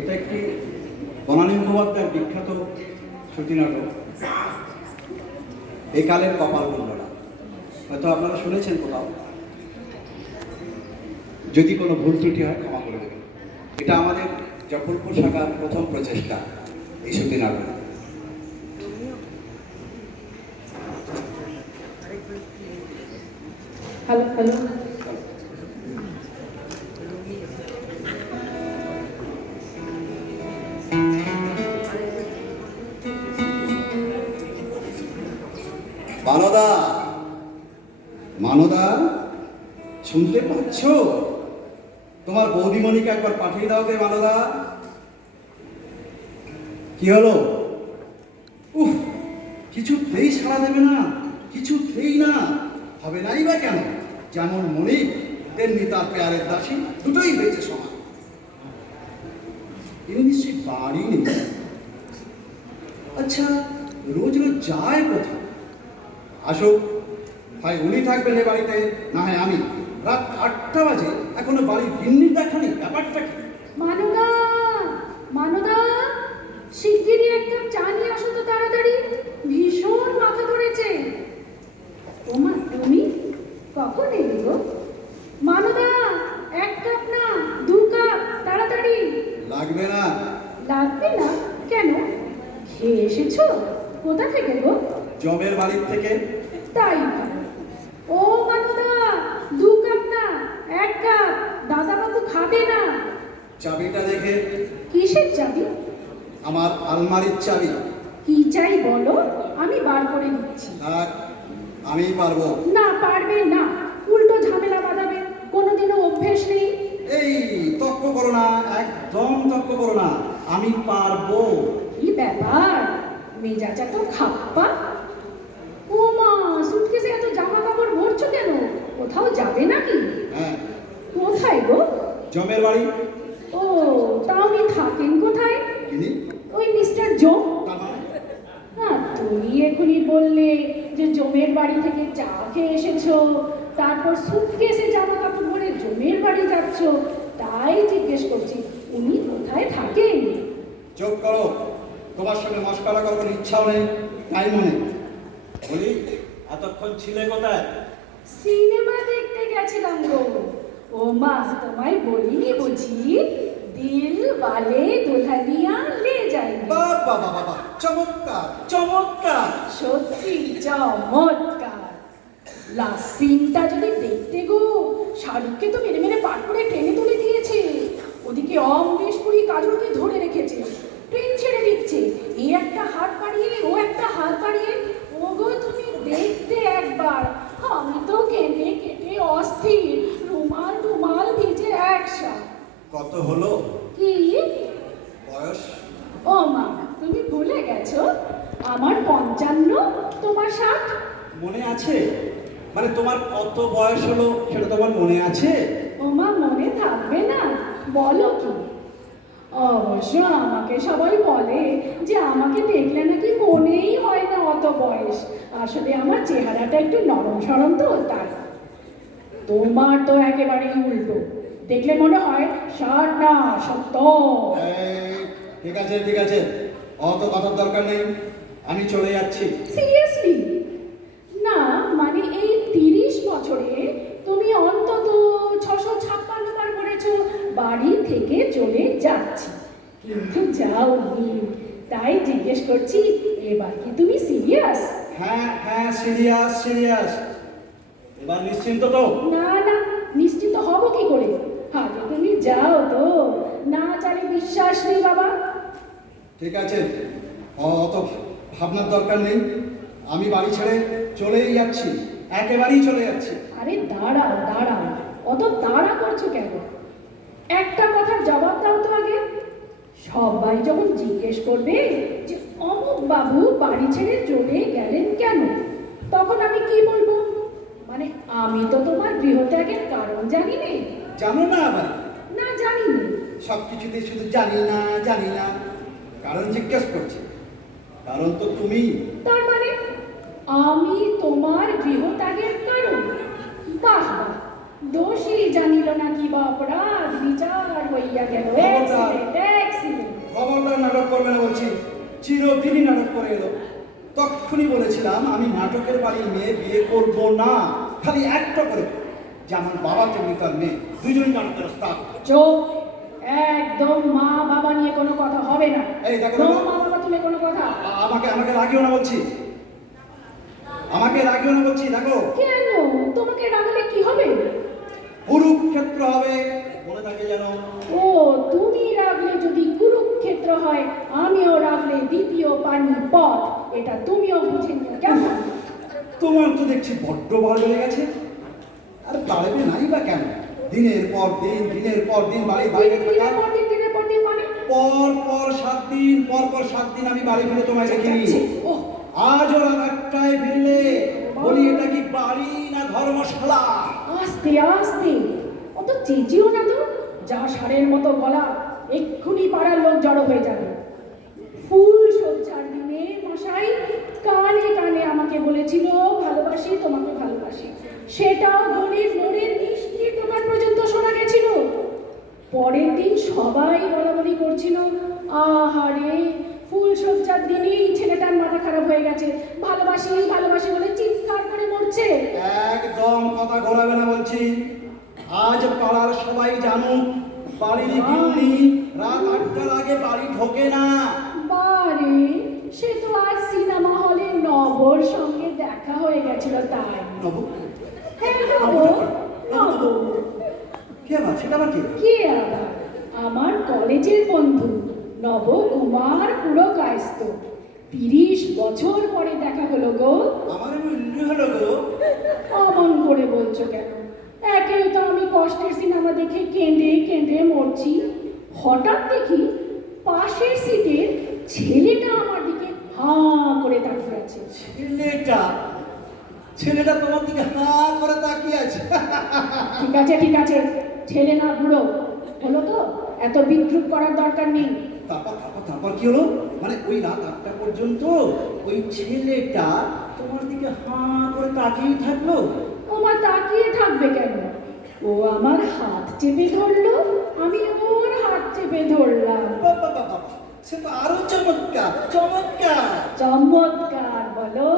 এটা একটি বনানী মুখোপাধ্যায়ের বিখ্যাত শ্রুতি নাটক এই কালের কপাল কুণ্ডলা। হয়তো আপনারা শুনেছেন কোথাও, যদি কোনো ভুল ত্রুটি হয় ক্ষমা করে দেবেন। এটা আমাদের জফরপুর শাখার প্রথম প্রচেষ্টা এই শ্রুতি নাটক। হ্যালো হ্যালো, মানদা, মানদা শুনতে পাচ্ছ? তোমার বৌদিমণিকে একবার পাঠিয়ে দাও গে মানদা। কি হলো? উফ, কিছুতেই সাড়া দেবে না, কিছুতেই না। হবে নাই বা কেন? যেমন মনি তেমনি তার পেয়ারের দাসী, দুটোই হয়েছে সমান। এমনি নিশ্চয়ই বাড়ি নেই। আচ্ছা, রোজ রোজ যায় কোথায়? আসুক, হয় উনি থাকবেন এ বাড়িতে, না হয় আমি। রাত 8টা বাজে, এখনো বাড়ির গিন্নির দেখা নেই। ব্যাপারটা কি? মানদা, মানদা, শিগগিরই এক কাপ চা নিয়ে আসো তো তাড়াতাড়ি, ভীষণ মাথা ধরেছে। ওমা, তুমি কখন এলে গো? মানদা, 1 কাপ না 2 কাপ, তাড়াতাড়ি। লাগবে না। লাগবে না কেন? খেয়ে এসেছো? কোথা থেকে গো? জমের বাড়ির থেকে। তাই ভালো। ও মানদা, 2 কাপ না 1 কাপ, দাদাবাবু খাবে না। চাবিটা দেখে। কিসের চাবি? আমার আলমারির চাবি। কি চাই বলো, আমি বার করে দিচ্ছি। থাক, আমি পারবো। না, পারবে না, উল্টো ঝামেলা বাঁধাবে। কোনোদিনও অভ্যেস নেই। এই তর্ক করো না, একদম তর্ক করো না, আমি পারবো। কি ব্যাপার, মেজাজা তো খাপ্পা। ও মা, সুটকেসে এত জামা কাপড় ভরছো কেন? কোথাও যাবে নাকি? হ্যাঁ। কোথায় গো? জমের বাড়ি। ও, তা উনি থাকেন কোথায়? কিনি? ওই মিস্টার জম। তা মানে? হ্যাঁ, তুমি এখনই বললে যে জমের বাড়ি থেকে চা খেয়ে এসেছো, তারপর সুটকেসে জামা কাপড় ভরে জমের বাড়ি যাচ্ছ। তাই জিজ্ঞেস করছি, উনি কোথায় থাকেন? চোখ করো, তোমার সঙ্গে মস্করা করবার ইচ্ছাও নেই, তাই মনে বলি। এতক্ষণ ছিলে কোথায়? সিনেমা দেখতে গেছিলাম গো। ও মা, তোমায় বলিনি বুঝি? দিল বালে দুলহানিয়া লে যায়গে। বাবা বাবা বাবা, চমৎকার চমৎকার। সত্যি চমৎকার। লাস্ট সিনটা যদি দেখতে গো, শাহরুখকে তো মেরে মেরে পার করে ট্রেনে তুলে দিয়েছে। ওদিকে অমরেশ পুরী কাজলকে ধরে রেখেছে, ট্রেন ছেড়ে দিচ্ছে। এই একটা হাত বাড়িয়ে, ও একটা হাত বাড়িয়ে। ওগো, তুমি দেখতে একবার। আমি তো কেঁদে কেটে অস্থির, রুমাল রুমাল ভিজে একসা। কত হলো? কি বয়স? ও মা, তুমি ভুলে গেছো? আমার 55, তোমার 60। মনে আছে? মানে তোমার কত বয়স হলো সেটা তোমার মনে আছে? ও মা, মনে থাকবে না? বলো কি? অবশ্য আমাকে সবাই বলে যে আমাকে দেখলে নাকি মনেই হয় না অত বয়স। আসলে আমার চেহারাটা একটু নরম সরম তো, তাই। তোমার তো একেবারেই উল্টো, দেখলে মনে হয় 60 না 70। এই, ঠিক আছে ঠিক আছে, অত কথার দরকার নেই, আমি চলে যাচ্ছি। সিরিয়াসলি? না মানে এই 30 বছরে তুমি অন্তত 656 বার বলেছো বাড়ি থেকে চলে যাচ্ছি, কিন্তু যাওনি। তাই জিজ্ঞেস করছি, এবার কি তুমি সিরিয়াস? হ্যাঁ হ্যাঁ, সিরিয়াস সিরিয়াস। এবার নিশ্চিন্ত তো? না না, নিশ্চিত হব কি করে? আগে তুমি যাও তো, না চালে বিশ্বাস নেই বাবা। ঠিক আছে, অত ভাবনার দরকার নেই, আমি বাড়ি ছেড়ে চলেই যাচ্ছি, একেবারেই চলে যাচ্ছি। আরে দাঁড়াও দাঁড়াও, অত তাড়া করছো কেন? একটা কথার জবাব দাও তো আগে। সবাই যখন জিজ্ঞেস করবে যে অমুক বাবু বাড়ি ছেড়ে চলে গেলেন কেন, তখন আমি কি বলবো? মানে আমি তো তোমার গৃহত্যাগের কারণ জানি নে। জানো না আবার? না, জানি নে। সব কিছুতেই শুধু জানি না জানি না, কারণ জিজ্ঞেস করছি। কারণ তো তুমি। তার মানে আমি তোমার গৃহত্যাগের কারণ? বাহ বাহ, দোষী জানিল না কি বা অপরাধ, বিচার হইয়া গেল। খবরদার। এক্সিলেন্ট, চিরদিনই নাটক করে এলো। তখনই বলেছিলাম আমি নাটকের বাড়ির মেয়ে বিয়ে করব না, খালি একটা করে, যে আমার বাবা তেমনি তার মেয়ে, দুজনই নাটকের স্টাফ। চোখ, একদম মা বাবা নিয়ে কোনো কথা হবে না। এই দেখো, নো দেখো। মা বাবা তুমি কোনো কথা। আমাকে আমাকে রাগিও না বলছি, আমাকে রাগিও না বলছি। দেখো, কেন তোমাকে রাগলে কি হবে? কুরুক্ষেত্র হবে, মনে থাকে যেন। ও, তুমি রাগলে যদি কুরুক্ষেত্র হয়, আমিও রাগলে দ্বিতীয় পানিপথ, এটা তুমিও বুঝে নিও কেমন? তোমার তো দেখছি বড্ড ভালো লেগে গেছে। আর বাড়বে নাই বা কেন? দিনের পর দিন বাড়ি বাইরে থাকা। দিনের পর দিন মানে? পর 7 দিন আমি বাড়ি ফিরে তোমায় দেখিনি। ও, আজও রাত 8টায় ফিরলে বলি এটা কি বাড়ি না ধর্মশালা? আস্তে আস্তে, অত চেঁচিও না তো। যা ষাঁড়ের মতো গলা, এক্ষুনি পাড়ার লোক জড়ো হয়ে যাবে। ফুল সজ্জার দিনে মশাই কানে কানে আমাকে বলেছিল ভালোবাসি, তোমাকে ভালোবাসি। সেটাও গরিব মনের মিষ্টির দোকান পর্যন্ত শোনা গেছিল। পরের দিন সবাই বলাবলি করছিল, আহারে ফুল সজ্জার দিনেই ছেলেটার মাথা খারাপ হয়ে গেছে, ভালোবাসি ভালোবাসি বলে চিৎকার করে মরছে। একদম কথা ঘোরাবে না বলছি। আজ পাড়ার সবাই জানুক, বাড়ির গিন্নি রাত 8টার আগে বাড়ি ঢোকে না। বারে, সে তো আজ সিনেমা হলে নবর সঙ্গে দেখা হয়ে গেছিল তাই। নবু, হ্যাঁ নব, নব। কি আবার? সেটা আবার কি? কে আবার? আমার কলেজের বন্ধু নবকুমার পুরকায়স্থ। 30 বছর পরে দেখা হলো গো। আমার উল্লু হলো গো। অমন করে বলছো কেন? একে তো আমি কষ্টের সিনেমা দেখে কেঁদে কেঁদে মরছি, হঠাৎ দেখি পাশের সিটের ছেলেটা আমার দিকে হাঁ করে তাকিয়ে আছে। ছেলেটা তোমার দিকে হাঁ করে তাকিয়ে আছে। ঠিক আছে, ছেলে না বুড়ো হলো তো, এত বিদ্রুপ করার দরকার নেই। তারপর কি হলো? মানে ওই রাত 8টা পর্যন্ত ওই ছেলেটা তোমার দিকে হাঁ করে তাকিয়ে থাকলো? আমার তাকিয়ে থাকবে কেন? ও আমার হাত চেপে ধরলো, আমি ওর হাত চেপে ধরলাম। বাবা, সে তো আরো চমৎকার চমৎকার। চমৎকার বলো?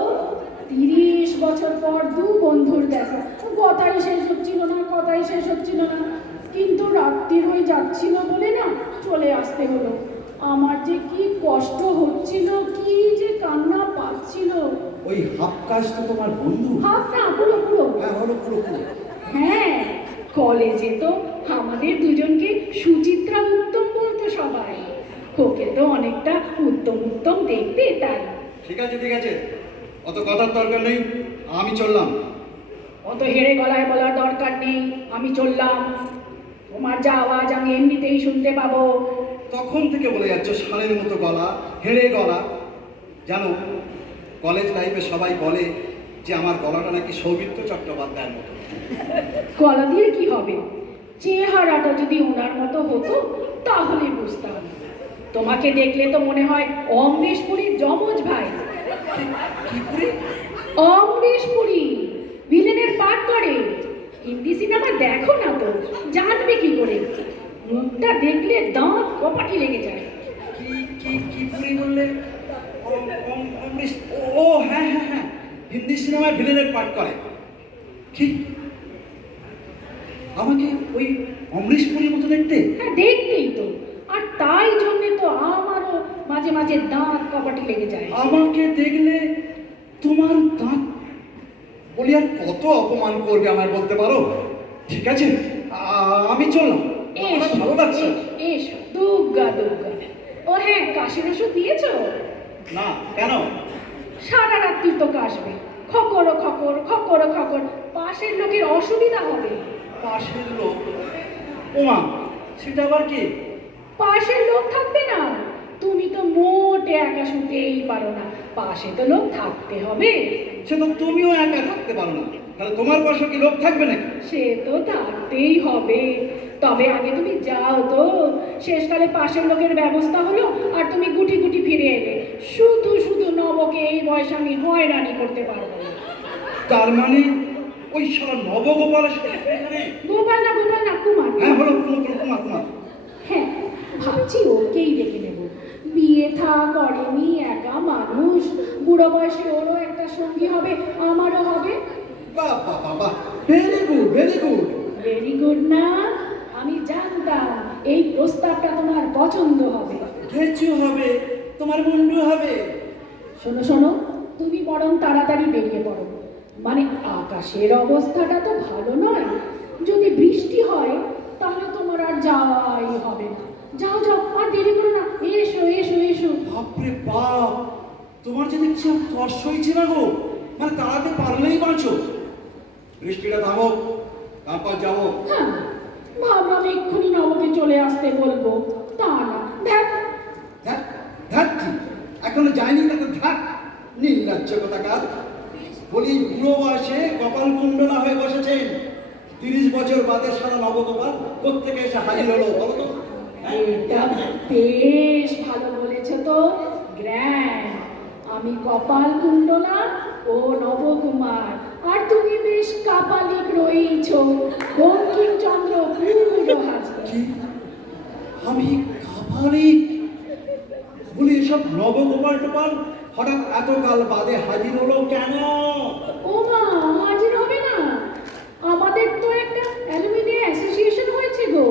30 বছর পর দু বন্ধুর দেখা, কথাই শেষ হচ্ছিল না, কিন্তু রাত্রির হয়ে যাচ্ছিল বলে না চলে আসতে হলো। আমার যে কি কষ্ট হচ্ছিল, কি যে কান্না পাচ্ছিল। ওই হাফ কাজ তো তোমার বন্ধু? হাত না, পুরো। হ্যাঁ, হলো পুরো। হ্যাঁ, কলেজে তো আমাদের দুজনকে সুচিত্রা উত্তম বলতো সবাই। ওকে তো অনেকটা উত্তম দেখতে, তাই। ঠিক আছে, অত কথার দরকার নেই, আমি চললাম। অত হেড়ে গলায় বলার দরকার নেই, আমি চললাম। তোমার যা আওয়াজ আমি এমনিতেই শুনতে পাবো। তখন থেকে বলে যাচ্ছ ষাঁড়ের মতো গলা, হেঁড়ে গলা। জানো, কলেজ লাইফে সবাই বলে যে আমার গলাটা নাকি সৌমিত্র চট্টোপাধ্যায়ের মতো। গলা দিয়ে কি হবে? চেহারাটা যদি ওনার মতো হতো তাহলে বুঝতাম। তোমাকে দেখলে তো মনে হয় অমরেশ পুরীর যমজ ভাই। কি পুরি? অমরেশ পুরী ভিলেনের পাঠ করে। হিন্দি সিনেমা দেখো না তো, জানবে কি করে? মুখটা দেখলে দাঁত কপাটি লেগে যায়। কি পুরি বললে? অমরেশ? ও হ্যাঁ, হিন্দি সিনেমায় ভিলেনের পাঠ করে। কি আমাকে ওই অমরেশ পুরীর মতো দেখতে? হ্যাঁ, দেখতেই তো। আর তাই জন্যে তো আমারও মাঝে মাঝে দাঁত কপাটি লেগে যায়। আমাকে দেখলে তোমার দাঁত? বলি আর কত অপমান করবে আমায় বলতে পারো? ঠিক আছে, আমি চললাম, আমার ভালো লাগছে। এসো, দুগ্গা। ও হ্যাঁ, কাশির ওষুধ দিয়েছো? না, কেন? সারা রাত্রি তো কাশবে, খকর, পাশের লোকের অসুবিধা হবে। পাশের লোক? ওমা, সেটা আবার কি? পাশের লোক থাকবে না? তুমি তো মোটে একা শুতেই পারো না, পাশে তো লোক থাকতে হবে। সে তো তুমিও একা থাকতে পারো না, তাহলে তোমার পাশে কি লোক থাকবে নাকি? সে তো থাকতেই হবে, তবে আগে তুমি যাও তো। শেষকালে পাশের লোকের ব্যবস্থা হলো আর তুমি গুটি ফিরে এলে। শুধু নবকে এই বয়সে আমি হয়রানি করতে পারবো না। তার মানে ওই সারা নবগোপালের সাথে এখানে? গোপাল না, কুমার। হ্যাঁ, হলো কুমার। হ্যাঁ, ভাবছি ওকেই ডেকে নেব। বিয়ে কথা করেনি, একা মানুষ, বুড়ো বয়সে ওরও একটা সঙ্গী হবে, আমারও হবে। বাবা বাবা, very good, very good. Very good না? আমি জানতাম এই প্রস্তাবটা তোমার পছন্দ হবে। ঘেচু হবে, তোমার মুন্ডু হবে। শোনো শোনো, তুমি বরং তাড়াতাড়ি বেরিয়ে পড়ো। মানে আকাশের অবস্থাটা তো ভালো নয়, যদি বৃষ্টি হয় তাহলে তোমার আর যাওয়াই হবে না। যাও যাও, আর দেরি করো না, এসো এসো এসো। বাপরে বাপ, তোমার যে দেখছি আর তর্স হয়েছে না গো, মানে তাড়াতে পারলেই বাঁচো। বৃষ্টিটা থামো, তারপর যাবো। হ্যাঁ, ভাবলাম এক্ষুনি নবকে চলে আসতে বলবো, তা না, দেখ। ধ্যাৎ, ধ্যাৎ কি? এখনো যায়নি তাকে ধ্যাৎ, নির্লজ্জ কোথাকার। বলি বুড়ো বয়সে কপাল কুণ্ডলা হয়ে বসেছেন, 30 বছর বাদে সারা নবগোপাল কোত্থেকে এসে হাজির হলো বলো তো? হ্যাঁ? এটা বেশ ভালো বলেছ তো, গ্র্যান্ড। আমি কপাল কুণ্ডলা ও নবকুমার, আর তুমি বেশ কাপালিক রয়েছ, বঙ্কিমচন্দ্র পুরো হাজির। কি? আমি কাপালিক? বলি এসব নবগোপাল টোপাল হঠাৎ এত কাল বাদে হাজির হলো কেন? ও মা, হাজির হবে না? আমাদের তো একটা অ্যালুমিনি অ্যাসোসিয়েশন হয়েছে গো,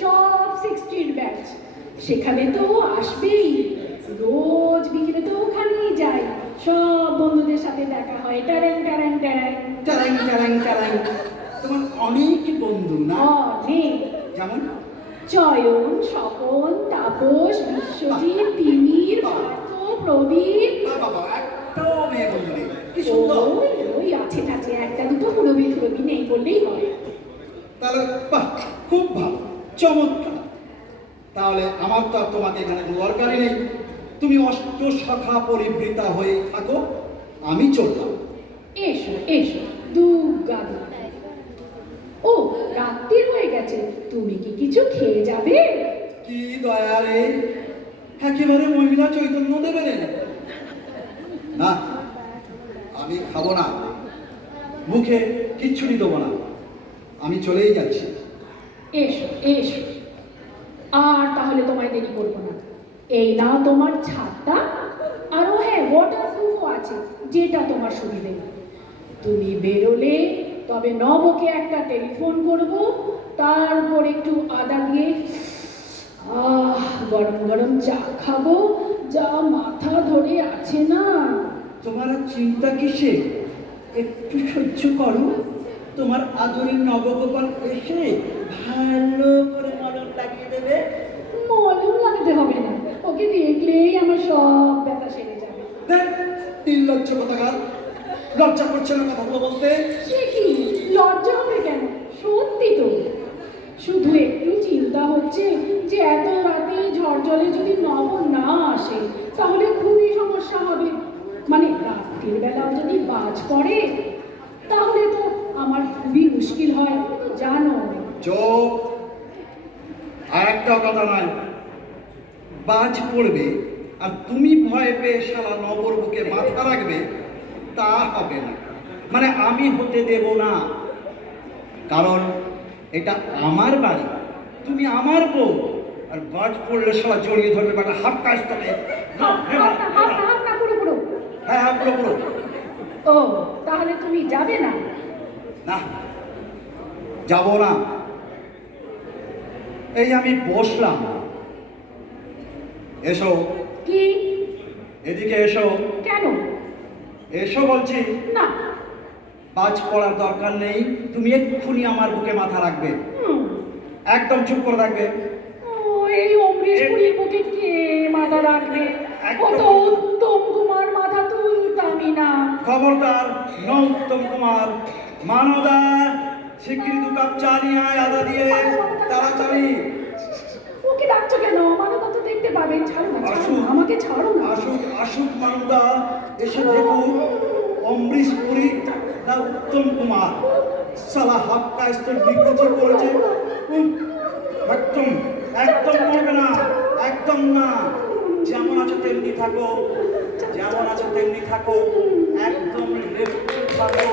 সব 60-র ব্যাচ। সেখানে তো আসবেই, রোজ বিকেলে তো ওখানেই যাই, সব বন্ধুদের সাথে দেখা হয়, ট্যারেং ট্যারেং ট্যারেং। টারাং টারাং টারাং। তোমার অনেক বন্ধু না? অনেক। যেমন? চয়ন, স্বপন, তাপস, বিশ্বজিৎ, তিমির, পার্থ, প্রবীর। বাবা, একটাও মেয়ে বন্ধু নেই, কি সুন্দর। ওই আছে টাছে একটা দুটো পুরবি ফুরবি নেই বললেই হয়। তাহলে বাহ, খুব ভালো, চমৎকার। তাহলে আমার তো আর তোমাকে এখানে কোনো দরকারই নেই, তুমি অষ্ট শাখা পরিবৃতা হয়ে থাকো, আমি চললাম। এসো এসো, দুর্গা দুর্গা। ও, রাত্রির হয়ে গেছে, তুমি কি কিছু খেয়ে যাবে? কি দয়া রে, একেবারে মহিলা চৈতন্য দেবে রে। না, আমি খাবো না, মুখে কিচ্ছুটি দেবো না, আমি চলেই যাচ্ছি। এসো এসো, আর তাহলে তোমায় দেরি করবো না। এই নাও তোমার ছাতা, আরও হ্যাঁ ওয়াটার প্রুফও আছে, যেটা তোমার সুবিধে। তুমি বেরোলে তবে নবকে একটা টেলিফোন করব, তারপর একটু আদা দিয়ে গরম গরম চা খাবো, যা মাথা ধরে আছে না। তোমার আর চিন্তা কিসে, একটু সহ্য করো, তোমার আদরের নবগোপাল এসে ভালো করে মলম লাগিয়ে দেবে। মলম লাগাতে হবে না, ওকে দেখলেই আমার সব ব্যথা সেরে যাবে। দেখ, নির্লজ্জ কোথাকার, লজ্জা করছে না কথাগুলো বলতে? সে কি, লজ্জা হবে কেন? সত্যি তো। শুধু একটু চিন্তা হচ্ছে যে এত রাতে ঝড় জলে যদি নব না আসে তাহলে খুবই সমস্যা হবে। মানে রাত্রির বেলাও যদি বাজ পড়ে তাহলে তো আমার খুবই মুশকিল হয়, জানো। চোখ, আর একটাও কথা নয়। বাজ পড়বে আর তুমি ভয় পেয়ে শালা নবর বুকে মাথা রাখবে, তা হবে না। মানে আমি হতে দেব না, কারণ এটা আমার বাড়ি, তুমি আমার বউ। আর বাজ পড়লে শালা জড়িয়ে ধরবে, একটা হাত কাজ তোকে। হাফ না পুরো পুরো। হ্যাঁ হ্যাঁ, পুরো পুরো। ও, তাহলে তুমি যাবে না? না, যাবো না। এই আমি বসলাম, এসো, কি? এদিকে এসো। কেন? এসো বলছি। না। বাজ পড়ার দরকার নেই, তুমি এক্ষুনি আমার বুকে মাথা রাখবে, হুম। একদম চুপ করে থাকবে। ও, এই অমরেশ পুরীর বুকে কে মাথা রাখবে? ও তো উত্তম কুমার, মাথা তুলতামই না। খবরদার, ন উত্তম কুমার, মানদা, শিগগিরি 2 কাপ চা নিয়ে আয়, আদা দিয়ে, তাড়াতাড়ি। ওকে ডাকছো কেন? মানবতা তো দেখতে পাবে, ছাড়ো না, ছাড়ো আসুক, না, আমাকে ছাড়ো না। আসুক আসুক মানদা, এসে দেখুন অমৃশ পুরী না উত্তম কুমার, সালা হাফ কাস্তের বিকৃতি করেছে। একদম একদম করবে না, একদম না। যেমন আছো তেমনি থাকো, যেমন আছো তেমনি থাকো, একদম রেখে থাকো।